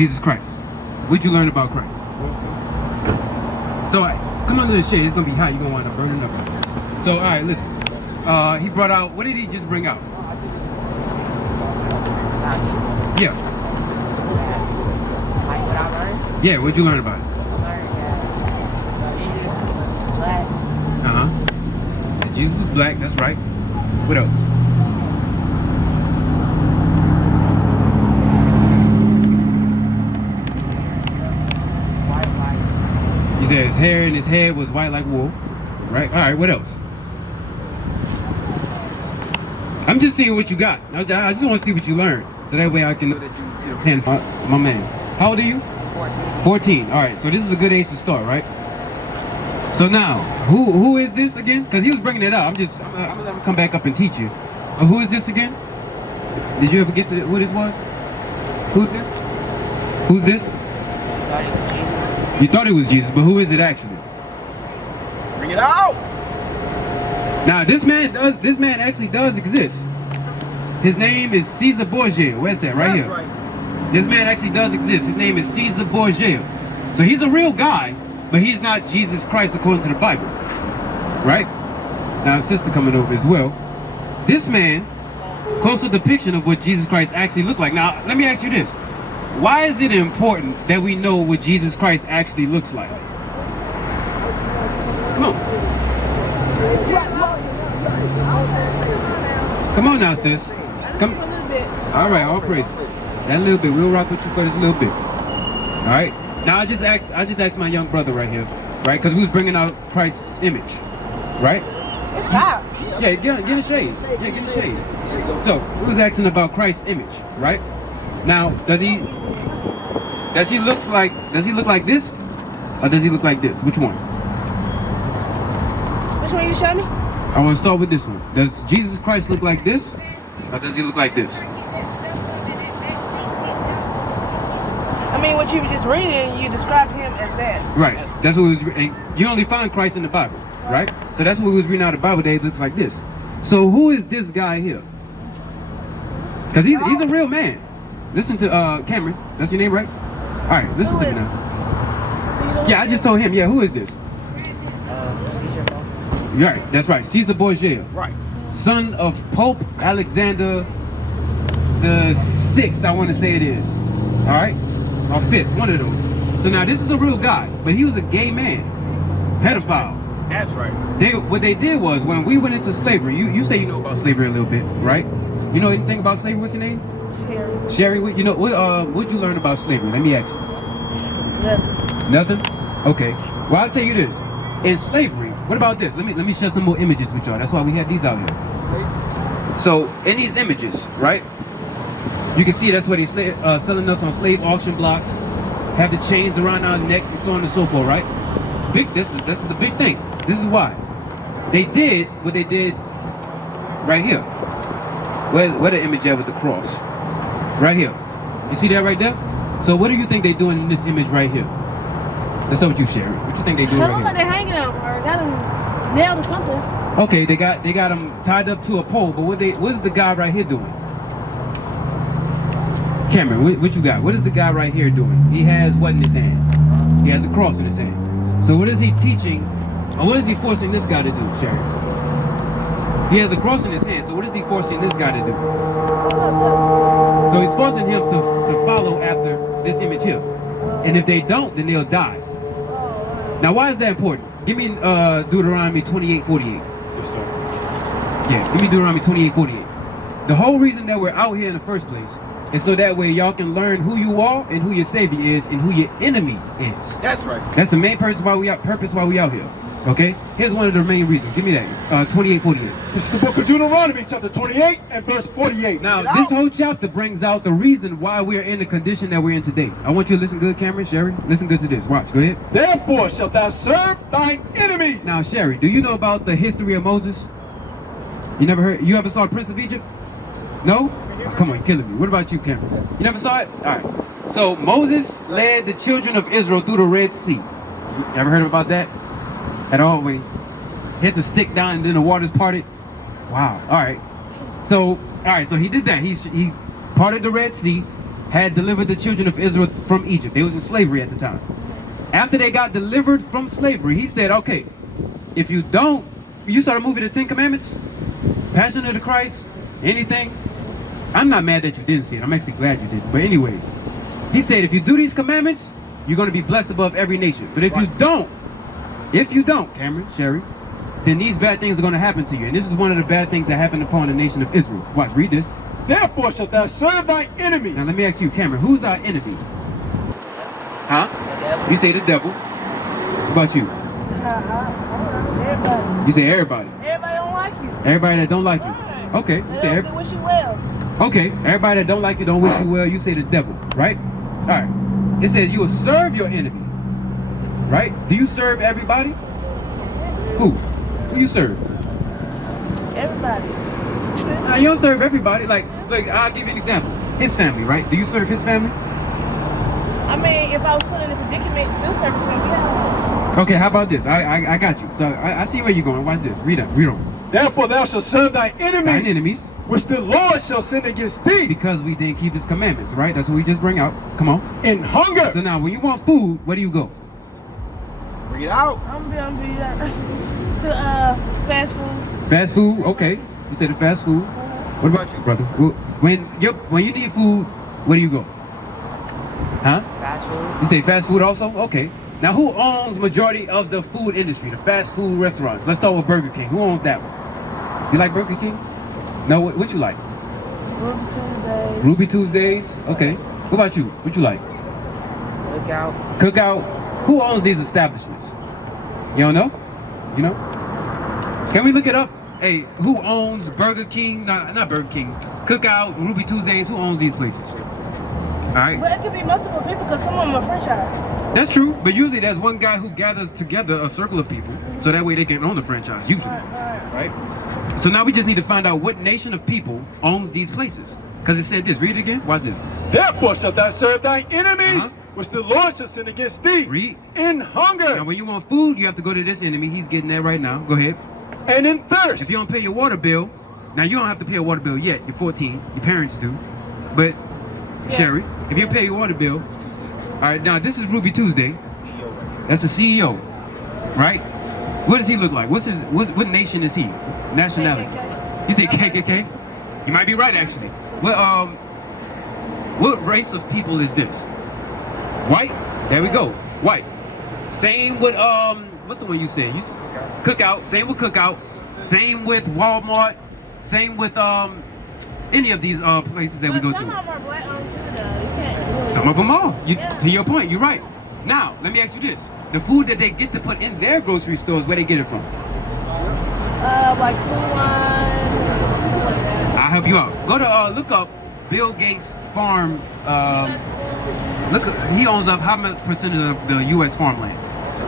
Jesus Christ. What'd you learn about Christ? So, all right, come under the shade. It's gonna be hot. You're gonna wind up burning up. So, all right, listen. He brought out. What did he just bring out? Yeah. Like what I learned? Yeah. What'd you learn about it? I learned that Jesus was black. Jesus was black. That's right. What else? He said his hair and his head was white like wool. Right? All right, what else? I'm just seeing what you got. I just want to see what you learned. So that way I can know that you can. My man. How old are you? 14. 14. All right, so this is a good age to start, right? So now, who is this again? Because he was bringing it up. I'm gonna let him come back up and teach you. Who is this again? Did you ever get to who this was? Who's this? Who's this? Thought it was Jesus. You thought it was Jesus, but who is it actually? Bring it out! Now this man actually does exist. His name is Caesar Borgia. Where's that? Right That's here. right. This man actually does exist. His name is Caesar Borgia. So he's a real guy, but he's not Jesus Christ according to the Bible. Right? Now his sister coming over as well. This man, closer depiction of what Jesus Christ actually looked like. Now, let me ask you this. Why is it important that we know what Jesus Christ actually looks like? Come on. Come on now, sis. Come. All right, all praises. That little bit. We'll rock with you for this little bit. All right. Now I just asked my young brother right here, right? Because we was bringing out Christ's image, right? It's hot. Yeah, get in the shade. Yeah, get in the shade. So we was asking about Christ's image, right? Now, does he look like this, or does he look like this? Which one? Which one you show me? I want to start with this one. Does Jesus Christ look like this, or does he look like this? I mean, what you were just reading, you described him as that. Right. That's what it was. And you only find Christ in the Bible, right? So that's what we was reading out of the Bible days. Looks like this. So who is this guy here? Because he's a real man. Listen to Cameron. That's your name, right? All right. Listen to me now. Yeah, I just told him. Yeah, who is this? Right. That's right. Caesar Borgia. Right. Son of Pope Alexander the 6th, I want to say it is. All right? Or 5th, one of those. So now this is a real guy, but he was a gay man. Pedophile. That's right. What they did was, when we went into slavery, you say you know about slavery a little bit, right? You know anything about slavery? What's your name? Sherry. Sherry, you know, what'd you learn about slavery? Let me ask you. Nothing. Nothing? Okay. Well, I'll tell you this. In slavery, what about this? Let me share some more images with y'all. That's why we have these out here. So, in these images, right? You can see that's where they selling us on slave auction blocks. Have the chains around our neck and so on and so forth, right? This is a big thing. This is why. They did what they did right here. Where the image at with the cross? Right here. You see that right there? So what do you think they're doing in this image right here? Let's start with you, Sherry. What you think they doing I right don't here? think they're hanging them or got them nailed or something. Okay, they got them tied up to a pole, but what's the guy right here doing? Cameron, what you got? What is the guy right here doing? He has what in his hand? He has a cross in his hand. So what is he teaching, or what is he forcing this guy to do, Sherry? He has a cross in his hand, so what is he forcing this guy to do? So he's forcing him to follow after this image here. And if they don't, then they'll die. Now why is that important? Give me Deuteronomy 28:48. Yeah, give me Deuteronomy 28:48. The whole reason that we're out here in the first place is so that way y'all can learn who you are and who your savior is and who your enemy is. That's right. That's the main purpose why we out here. Okay? Here's one of the main reasons. Give me that. 28:48. This is the book of Deuteronomy, chapter 28 and verse 48. Now, this whole chapter brings out the reason why we're in the condition that we're in today. I want you to listen good, Cameron, Sherry. Listen good to this. Watch. Go ahead. Therefore shalt thou serve thine enemies. Now, Sherry, do you know about the history of Moses? You ever saw Prince of Egypt? No? Oh, come on, you're killing me. What about you, Cameron? You never saw it? All right. So Moses led the children of Israel through the Red Sea. You ever heard about that? At all? When he hits a stick down and then the waters parted? Wow. All right. So he did that. He parted the Red Sea. had delivered the children of Israel from Egypt. They was in slavery at the time. After they got delivered from slavery, he said, okay, if you don't, you started moving the 10 Commandments, Passion of the Christ, anything. I'm not mad that you didn't see it. I'm actually glad you did. But anyways, he said, if you do these commandments, you're going to be blessed above every nation. But if you don't, Cameron, Sherry, then these bad things are going to happen to you. And this is one of the bad things that happened upon the nation of Israel. Watch, read this. Therefore shalt thou serve thy enemies. Now let me ask you, Cameron, who's our enemy? Huh? The devil. You say the devil. What about you? Everybody. You say everybody. Everybody don't like you. Everybody that don't like you. Right. Okay. You They say don't wish you well. okay. Everybody that don't like you don't wish you well. You say the devil, right? All right. It says you will serve your enemy, right? Do you serve everybody? Who? Who you serve? Everybody. You don't serve everybody. Like, I'll give you an example. His family, right? Do you serve his family? I mean, if I was put in a predicament to serve his family, yeah. Okay, how about this? I got you. So I see where you're going. Watch this. Read on. Therefore thou shalt serve thy enemies, Thine enemies, which the Lord shall send against thee, because we didn't keep his commandments, right? That's what we just bring out. Come on. in hunger. So now, when you want food, where do you go? Bring it out. I'm gonna be that. To fast food. Fast food. Okay. You said the fast food. What about you, brother? When you need food, where do you go? Huh? Fast food. You say fast food also? Okay. Now, who owns majority of the food industry, the fast food restaurants? Let's start with Burger King. Who owns that one? You like Burger King? No, what you like? Ruby Tuesdays. Ruby Tuesdays? Okay. What about you? What you like? Cookout. Cookout? Who owns these establishments? You don't know? You know? Can we look it up? Hey, who owns Burger King? Not Burger King. Cookout, Ruby Tuesdays, who owns these places? All right. But it could be multiple people because some of them are franchise. That's true, but usually there's one guy who gathers together a circle of people, so that way they can own the franchise, usually. Right? So now we just need to find out what nation of people owns these places. Because it said this. Read it again. Watch this. Therefore shalt thou serve thy enemies, Uh-huh. which the Lord shall send against thee, Read. in hunger Now when you want food, you have to go to this enemy. He's getting that right now. Go ahead. and in thirst. If you don't pay your water bill, now you don't have to pay a water bill yet. You're 14. Your parents do. But, Sherry, if you pay your water bill, all right, now this is Ruby Tuesday. That's the CEO, right? What does he look like? What nation is he? Nationality? You say KKK? You might be right, actually. What race of people is this? White? There we go. White. Same with what's the one you said? Cookout. Same with Cookout. Same with Walmart. Same with any of these places that we go Some to. of them are black owned too, though. You can't. Some of them are. Yeah. To your point, you're right. Now, let me ask you this. The food that they get to put in their grocery stores, where they get it from? Like Food Line. Stuff like that. I'll help you out. Go to look up Bill Gates farm. He owns up how much percentage of the U.S. farmland?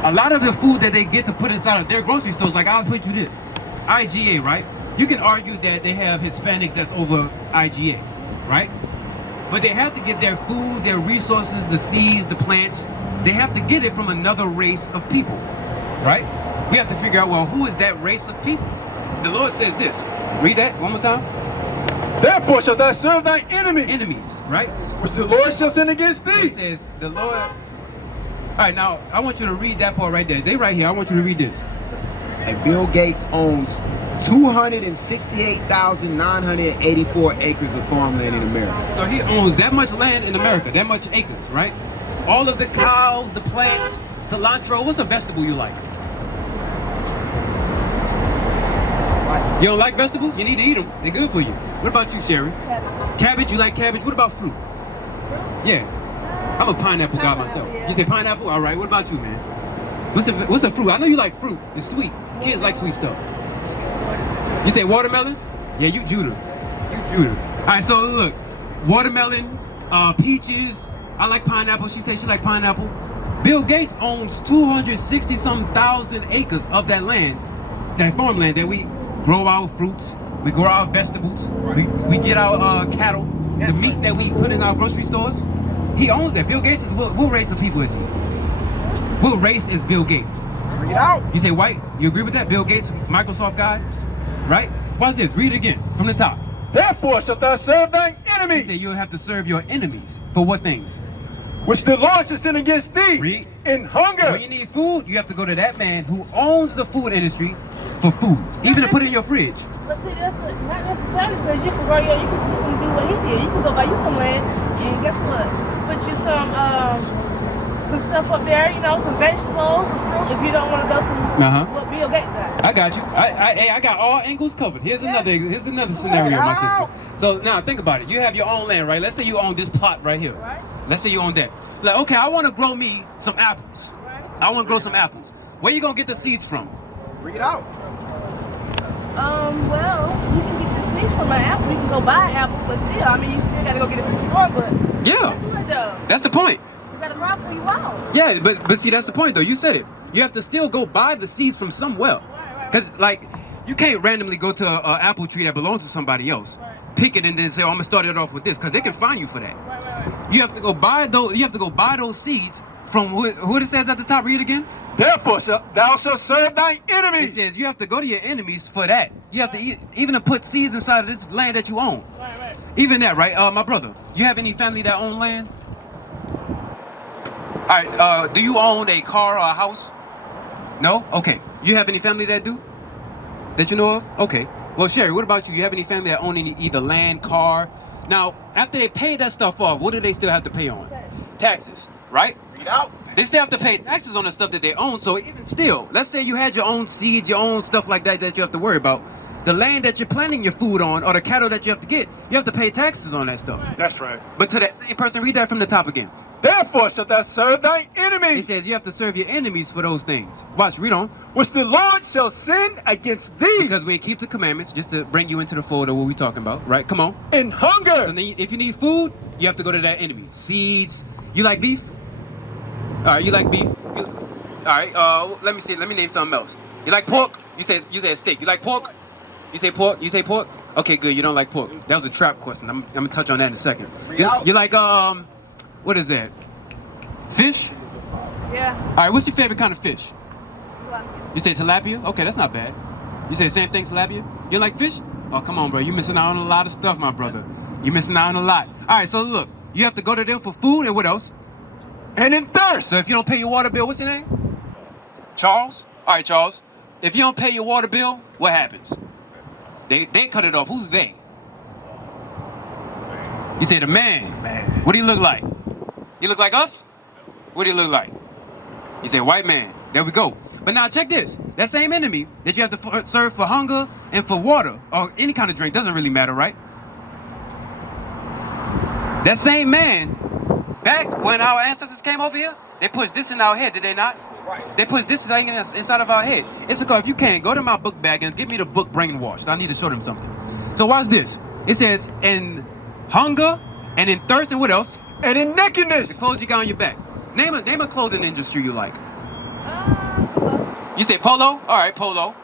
A lot of the food that they get to put inside of their grocery stores, like I'll put you this, IGA, right? You can argue that they have Hispanics that's over IGA, right? But they have to get their food, their resources, the seeds, the plants. They have to get it from another race of people, right? We have to figure out, well, who is that race of people? The Lord says this. Read that one more time. Therefore shalt thou serve thy enemies, Enemies, right? which the Lord shall send against It thee. says the Lord. All right, now I want you to read that part right there. They right here. I want you to read this. And Bill Gates owns 268,984 acres of farmland in America. So he owns that much land in America, that much acres, right? All of the cows, the plants, cilantro. What's a vegetable you like? You don't like vegetables? You need to eat them. They're good for you. What about you, Sherry? Cabbage. You like cabbage? What about fruit? Yeah. I'm a pineapple guy myself. Yeah. You say pineapple? All right. What about you, man? What's a fruit? I know you like fruit. It's sweet. Kids like sweet stuff. You say watermelon? Yeah, you Judah. You Judah. All right, so look. Watermelon, peaches. I like pineapple. She said she like pineapple. Bill Gates owns 260-some thousand acres of that land, that farmland that we grow our fruits, we grow our vegetables, we get our cattle, the meat that we put in our grocery stores. He owns that. Bill Gates is what race of people is he? What race is Bill Gates? Bring it out. You say white? You agree with that? Bill Gates, Microsoft guy, right? Watch this. Read it again from the top. Therefore shalt thou serve thine He said enemies, you'll have to serve your enemies. For what things? which the Lord shall send against thee Read. in hunger. When you need food, you have to go to that man who owns the food industry for food, even to put in your fridge. But see, that's not necessarily because you can grow your, you can do what he did. You can go buy you some land and guess what? Put you some stuff up there, you know, some vegetables, some fruit. If you don't want to go to what Bill Gates got. I got you. I got all angles covered. Here's another scenario, my sister. So now think about it. You have your own land, right? Let's say you own this plot right here. Right. Let's say you own that. Like, okay, I want to grow me some apples. Right. I want to grow some apples. Where you gonna get the seeds from? Bring it out. Well, you can get the seeds from an apple. You can go buy an apple, but still, I mean, you still gotta go get it from the store. But Yeah. guess what, though? That's the point. You gotta rob for you out. Yeah, but see, that's the point though. You said it. You have to still go buy the seeds from somewhere. Right. Cause like, you can't randomly go to an apple tree that belongs to somebody else, pick it and then say, oh, I'm gonna start it off with this, cause they can find you for that. Right. You have to go buy those. You have to go buy those seeds from what it says at the top. Read it again. Therefore thou shalt serve thine It enemies. says you have to go to your enemies for that. You have to even to put seeds inside of this land that you own. Right. Even that, right? My brother, you have any family that own land? All right. Do you own a car or a house? No. Okay. You have any family that do? That you know of? Okay. Well, Sherry, what about you? You have any family that own either land, car? Now, after they pay that stuff off, what do they still have to pay on? Taxes, right? Bring it out. They still have to pay taxes on the stuff that they own. So even still, let's say you had your own seeds, your own stuff like that you have to worry about. The land that you're planting your food on, or the cattle that you have to get, you have to pay taxes on that stuff. That's right. But to that same person, read that from the top again. Therefore shalt thou serve thine It enemies, says you have to serve your enemies for those things. Watch, read on. which the Lord shall send against thee Because we keep the commandments just to bring you into the fold of what we're talking about, right? Come on. in hunger. So then if you need food, you have to go to that enemy. Seeds. You like beef? All right, you like beef? All right, let me see. Let me name something else. You like pork? You say steak. You like pork? You say pork? You say pork? Okay, good. You don't like pork. That was a trap question. I'm gonna touch on that in a second. You like what is that? Fish? Yeah. All right, what's your favorite kind of fish? Tilapia. You say tilapia? Okay, that's not bad. You say the same thing, tilapia? You like fish? Oh, come on, bro. You're missing out on a lot of stuff, my brother. You're missing out on a lot. All right, so look. You have to go to them for food and what else? And in thirst. So if you don't pay your water bill, what's your name? Charles? All right, Charles. If you don't pay your water bill, what happens? They cut it off. Who's they? You say the man. What do he look like? He look like us? What do he look like? You say white man. There we go. But now check this. That same enemy that you have to serve for hunger and for water or any kind of drink, doesn't really matter, right? That same man, back when our ancestors came over here, they pushed this in our head, did they not? Right. They pushed this inside of our head. It's a if you can, go to my book bag and give me the book Brainwashed. I need to show them something. So watch this. It says, in hunger and in thirst and what else? And in nakedness. The clothes you got on your back. Name a clothing industry you like. Polo. You say polo? All right, polo.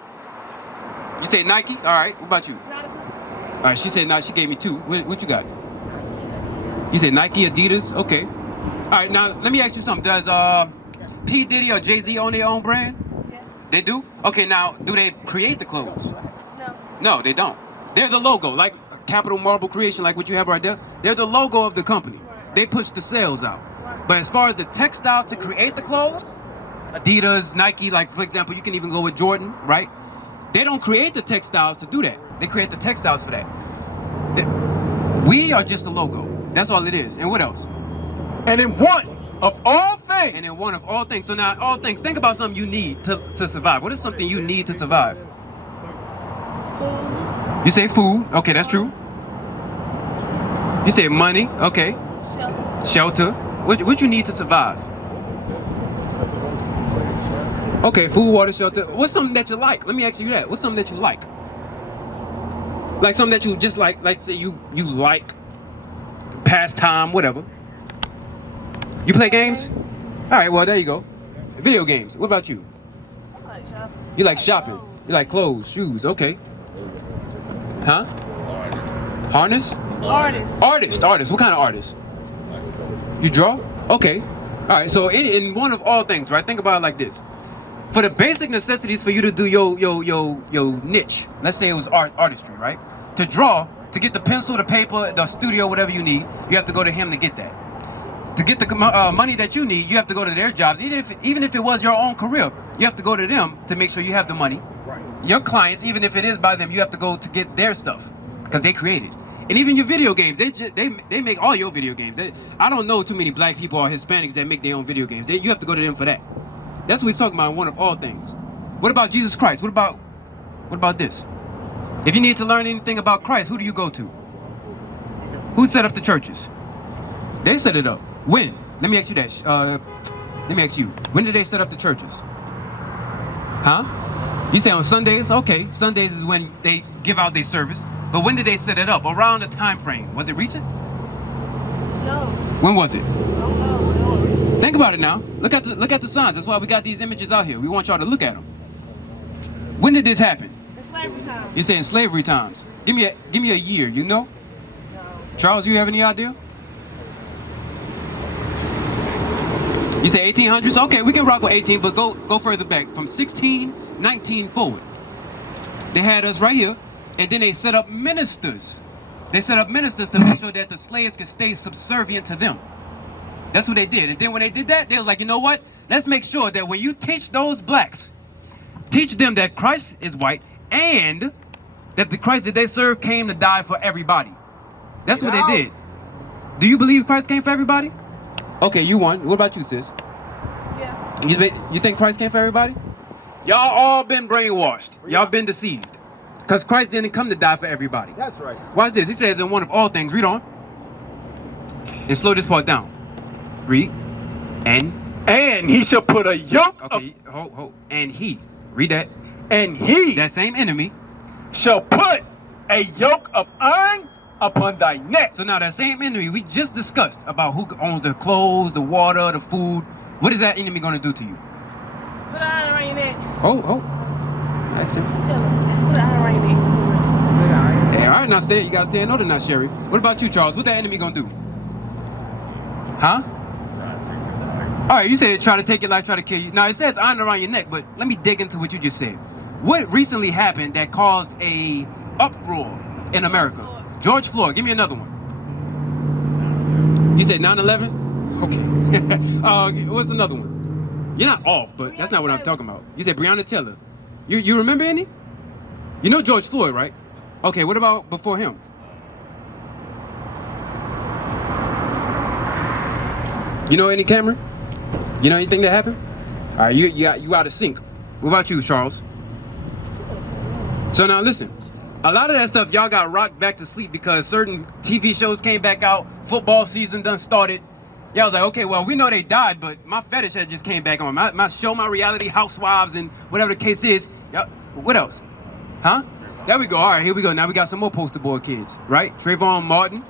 You say Nike? All right, what about you? Nautica. All right, she said no, she gave me two. What you got? You said Nike, Adidas? Okay. All right, now let me ask you something. Does P. Diddy or Jay-Z own their own brand? Yeah. They do? Okay, now, do they create the clothes? No. No, they don't. They're the logo, like Capital Marble Creation, like what you have right there. They're the logo of the company. They push the sales out. But as far as the textiles to create the clothes, Adidas, Nike, like for example, you can even go with Jordan, right? They don't create the textiles to do that. They create the textiles for that. We are just the logo. That's all it is. And what else? And in one of all things. And in one of all things. So now, all things, think about something you need to survive. What is something you need to survive? Food. You say food. Okay, that's true. You say money. Okay. Shelter. Shelter. What you need to survive? Okay, food, water, shelter. What's something that you like? Let me ask you that. What's something that you like? Like something that you just like say you like, pastime, whatever. You play games? All right, well, there you go. Video games. What about you? I like shopping. You like shopping. You like clothes, shoes. Okay. Huh? Harness? Artist. Artist. What kind of artist? You draw? Okay. All right, so in one of all things, right? Think about it like this. For the basic necessities for you to do your niche, let's say it was artistry, right? To draw, To get the pencil, the paper, the studio, whatever you need, you have to go to him to get that. To get the money that you need, you have to go to their jobs. Even if it was your own career, you have to go to them to make sure you have the money. Right. Your clients, even if it is by them, you have to go to get their stuff because they created. And even your video games, they make all your video games. I don't know too many black people or Hispanics that make their own video games. You have to go to them for that. That's what he's talking about in one of all things. What about Jesus Christ? What about this? If you need to learn anything about Christ, who do you go to? Who set up the churches? They set it up. When? Let me ask you that. Let me ask you. When did they set up the churches? Huh? You say on Sundays? Okay, Sundays is when they give out their service. But when did they set it up? Around the time frame. Was it recent? No. When was it? No. Think about it now. Look at the signs. That's why we got these images out here. We want y'all to look at them. When did this happen? In slavery time. You're saying slavery times. Give me a year. You know? No. Charles, you have any idea? You say 1800s? Okay, we can rock with 18, but go further back. From 1619 forward. They had us right here, and then they set up ministers. They set up ministers to make sure that the slaves could stay subservient to them. That's what they did. And then when they did that, they was like, you know what? Let's make sure that when you teach those blacks, teach them that Christ is white and that the Christ that they serve came to die for everybody. That's what they did. Do you believe Christ came for everybody? Okay, you won. What about you, sis? Yeah. You think Christ came for everybody? Y'all all been brainwashed. Y'all been deceived. Because Christ didn't come to die for everybody. That's right. Watch this. He says in one of all things. Read on. And slow this part down. Read. And he shall put a yoke Okay, hold. And he. Read that. and he That same enemy. shall put a yoke of iron upon thy neck. So now that same enemy we just discussed about who owns the clothes, the water, the food. What is that enemy going to do to you? Put iron around your neck. Oh. Action. Tell him. Put iron around your neck. Hey, all right, now you gotta stay in order now, Sherry. What about you, Charles? What that enemy gonna do? Huh? All right, you said try to take your life, try to kill you. Now it says iron around your neck, but let me dig into what you just said. What recently happened that caused a uproar in America? George Floyd. Give me another one. You said 9/11? Okay. What's another one? You're not off, but that's not what I'm talking about. You said Breonna Taylor. You remember any? You know George Floyd, right? Okay, what about before him? You know any, Cameron? You know anything that happened? All right, you out of sync. What about you, Charles? So now listen, a lot of that stuff y'all got rocked back to sleep because certain TV shows came back out, football season done started. Y'all was like, okay, well, we know they died, but my fetish had just came back on. My show, my reality housewives and whatever the case is. What else? Huh? There we go. All right, here we go. Now we got some more poster boy kids, right? Trayvon Martin.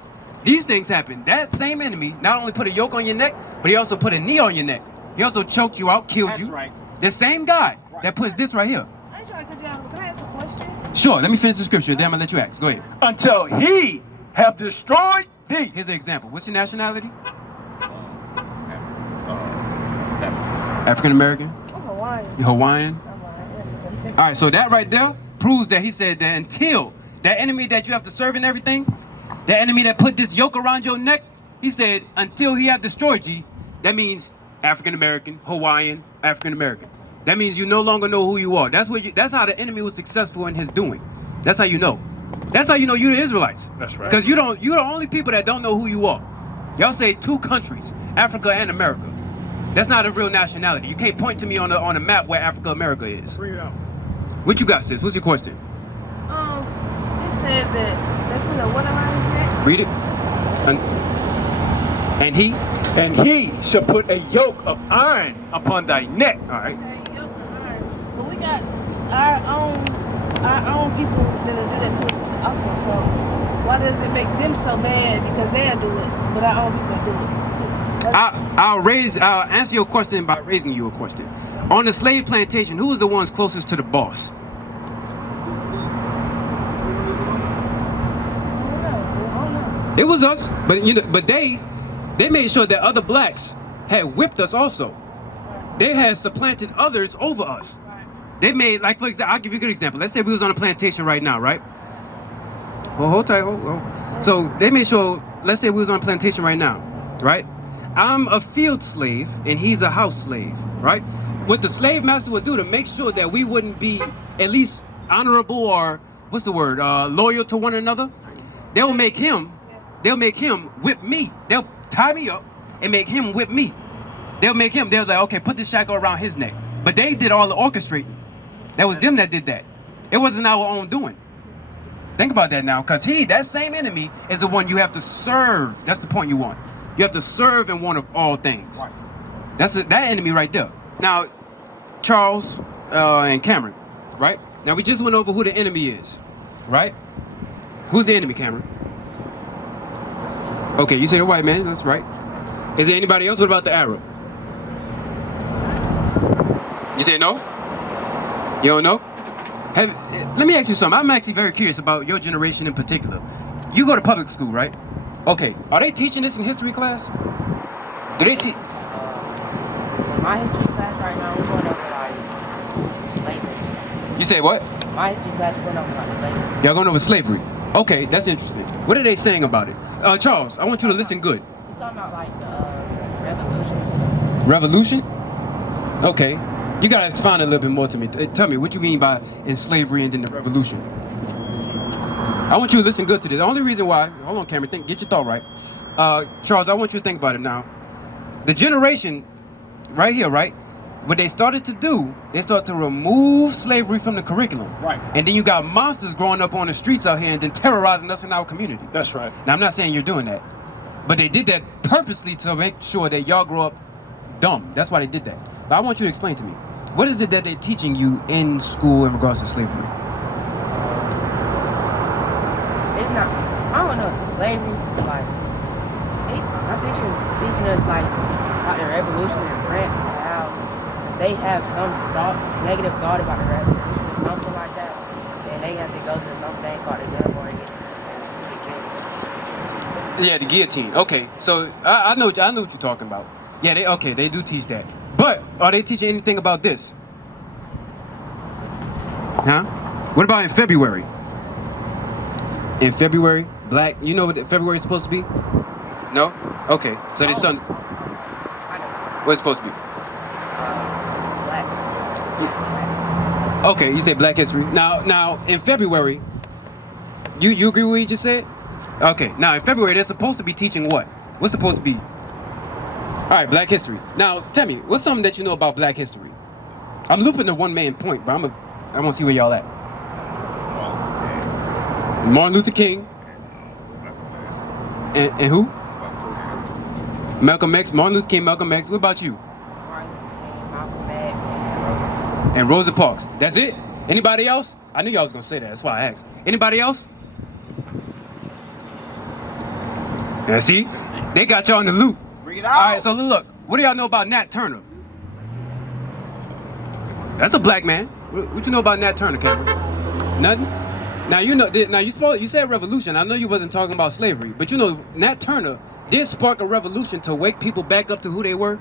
These things happen. That same enemy not only put a yoke on your neck, but he also put a knee on your neck. He also choked you out, killed you. That's right. The same guy that puts this right here. I ain't trying to cut you off. Can I ask a question? Sure, let me finish the scripture, then I'm gonna let you ask. Go ahead. Until he have destroyed thee. Here's an example. What's your nationality? African American? I'm Hawaiian. You Hawaiian? I'm lying. All right, so that right there proves that he said that until that enemy that you have to serve and everything, that enemy that put this yoke around your neck, he said until he have destroyed you, that means African American, Hawaiian, African American. That means you no longer know who you are. That's how the enemy was successful in his doing. That's how you know. That's how you know you're the Israelites. That's right. Because you're the only people that don't know who you are. Y'all say two countries, Africa and America. That's not a real nationality. You can't point to me on a map where Africa America is. Bring it out. What you got, sis? What's your question? He said that they put a what around his neck? Read it. And he? And he shall put a yoke of iron upon thy neck. All right. Okay, yep, alright. But we got our own people that'll do that to us also. So why does it make them so bad because they'll do it, but our own people do it too? I'll answer your question by raising you a question. On the slave plantation, who was the ones closest to the boss? I don't know. It was us, but they made sure that other blacks had whipped us also. They had supplanted others over us. They made, like, for example, I'll give you a good example. Let's say we was on a plantation right now, right? Well, hold tight. Hold. So they made sure, let's say we was on a plantation right now, right? I'm a field slave and he's a house slave, right? What the slave master would do to make sure that we wouldn't be at least honorable or, what's the word, loyal to one another, they'll make him whip me. They'll tie me up and make him whip me. They'll like, okay, put the shackle around his neck. But they did all the orchestrating. That was them that did that. It wasn't our own doing. Think about that now, because that same enemy is the one you have to serve. That's the point you want. You have to serve in one of all things. Right. That's that enemy right there. Now, Charles and Cameron, right? Now, we just went over who the enemy is, right? Who's the enemy, Cameron? Okay, you say the white man, that's right. Is there anybody else? What about the Arab? You say no? You don't know? Let me ask you something. I'm actually very curious about your generation in particular. You go to public school, right? Okay, are they teaching this in history class? Do they teach? My history class right now, we're going over like slavery. You say what? My history class, we're going over like slavery. Y'all going over slavery? Okay, that's interesting. What are they saying about it? Charles, I want you to listen good. We're talking about like the revolution. Revolution? Okay. You gotta expound a little bit more to me. Tell me, what you mean by in slavery and then the revolution? I want you to listen good to this. The only reason why, hold on Cameron, get your thought right. Charles, I want you to think about it now. The generation right here, right? What they started to do, they started to remove slavery from the curriculum. Right. And then you got monsters growing up on the streets out here and then terrorizing us in our community. That's right. Now, I'm not saying you're doing that, but they did that purposely to make sure that y'all grow up dumb. That's why they did that. But I want you to explain to me, what is it that they're teaching you in school in regards to slavery? It's not, I don't know, slavery, like, my teacher teaching us like about the revolution in France and how they have some negative thought about the revolution or something like that, and they have to go to something called the gun war and get Yeah, the guillotine. Okay, so I know what you're talking about. Yeah, they do teach that. But are they teaching anything about this? Huh? What about in February? In February, black. You know what February is supposed to be? No? Okay. So this Sunday. What's it supposed to be? black. Okay, you say Black History. Now in February, you agree with what you just said? Okay. Now in February, they're supposed to be teaching what? What's supposed to be? All right, Black History. Now, tell me, what's something that you know about Black History? I'm looping the one-man point, but I want to see where y'all at. Martin Luther King. And who? Malcolm X. Martin Luther King, Malcolm X. What about you? Malcolm X and Rosa Parks. That's it? Anybody else? I knew y'all was going to say that. That's why I asked. Anybody else? Yeah, see? They got y'all in the loop. Bring it out. All right, so look, what do y'all know about Nat Turner? That's a black man. What you know about Nat Turner, Cameron? Nothing? Now you know. Now you said revolution. I know you wasn't talking about slavery, but you know Nat Turner did spark a revolution to wake people back up to who they were,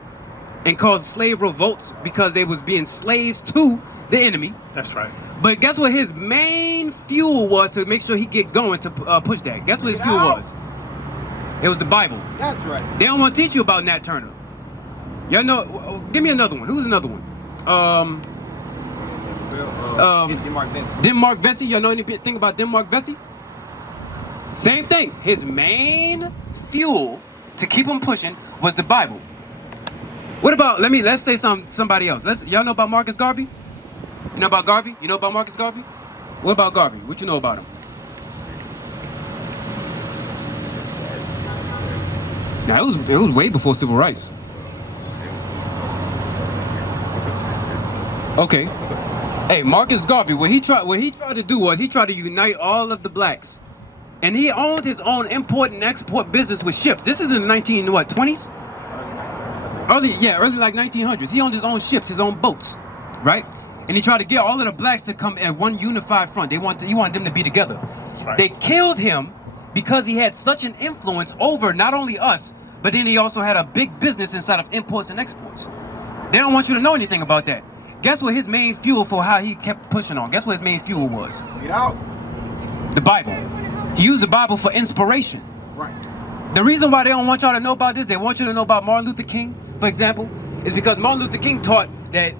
and cause slave revolts because they was being slaves to the enemy. That's right. But guess what? His main fuel was to make sure he get going to push that. Guess what his fuel was? It was the Bible. That's right. They don't want to teach you about Nat Turner. Y'all know? Give me another one. Who's another one? Denmark Vesey. Denmark Vesey. Y'all know anything about Denmark Vesey? Same thing. His main fuel to keep him pushing was the Bible. What about? Let's say somebody else. Y'all know about Marcus Garvey? You know about Garvey? You know about Marcus Garvey? What about Garvey? What you know about him? Now it was way before civil rights. Okay. Hey, Marcus Garvey, what he tried to do was he tried to unite all of the blacks. And he owned his own import and export business with ships. This is in the 20s? Early like 1900s. He owned his own ships, his own boats, right? And he tried to get all of the blacks to come at one unified front. He wanted them to be together. Right. They killed him because he had such an influence over not only us, but then he also had a big business inside of imports and exports. They don't want you to know anything about that. Guess what his main fuel for how he kept pushing on? Guess what his main fuel was? Get out. The Bible. He used the Bible for inspiration. Right. The reason why they don't want y'all to know about this, they want you to know about Martin Luther King, for example, is because Martin Luther King taught that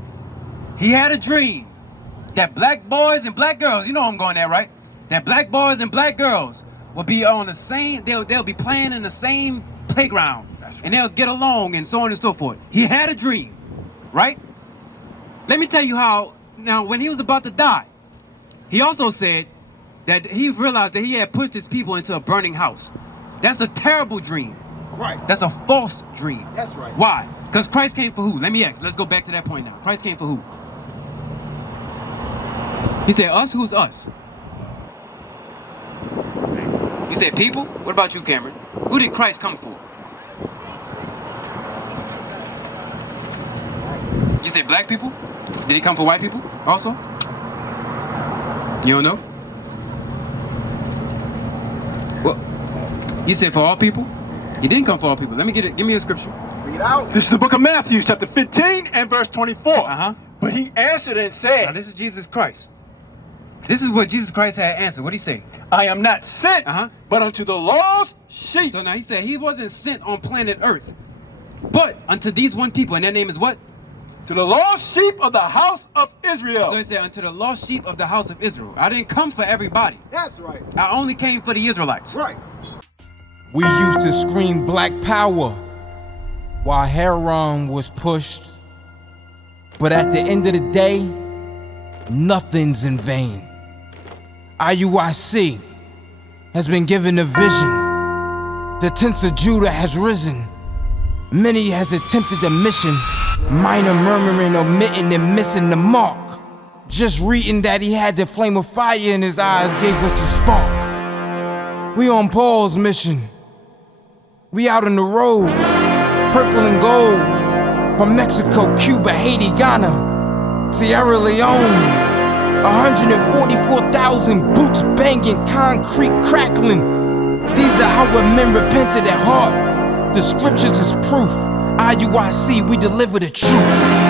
he had a dream that black boys and black girls, you know I'm going there, right? That black boys and black girls will be on the same, they'll be playing in the same playground. Right. And they'll get along and so on and so forth. He had a dream, right? Let me tell you how, now when he was about to die, he also said that he realized that he had pushed his people into a burning house. That's a terrible dream. Right. That's a false dream. That's right. Why? Because Christ came for who? Let me ask. Let's go back to that point now. Christ came for who? He said, us? Who's us? You said people? What about you, Cameron? Who did Christ come for? You said black people? Did he come for white people also? You don't know? Well, you said for all people? He didn't come for all people. Let me get it. Give me a scripture. Bring it out. This is the book of Matthew, chapter 15 and verse 24. Uh-huh. But he answered and said, Now this is Jesus Christ. This is what Jesus Christ had answered. What did he say? I am not sent, but unto the lost sheep. So now he said he wasn't sent on planet Earth, but unto these one people, and their name is what? To the lost sheep of the house of Israel. So he said, unto the lost sheep of the house of Israel. I didn't come for everybody. That's right. I only came for the Israelites. Right. We used to scream black power while Heron was pushed. But at the end of the day, nothing's in vain. IUIC has been given a vision. The tents of Judah has risen. Many has attempted the mission. Minor murmuring, omitting, and missing the mark. Just reading that he had the flame of fire in his eyes gave us the spark. We on Paul's mission. We out on the road, purple and gold. From Mexico, Cuba, Haiti, Ghana, Sierra Leone. 144,000 boots banging, concrete crackling. These are our men repented at heart. The scriptures is proof. IUIC, we deliver the truth.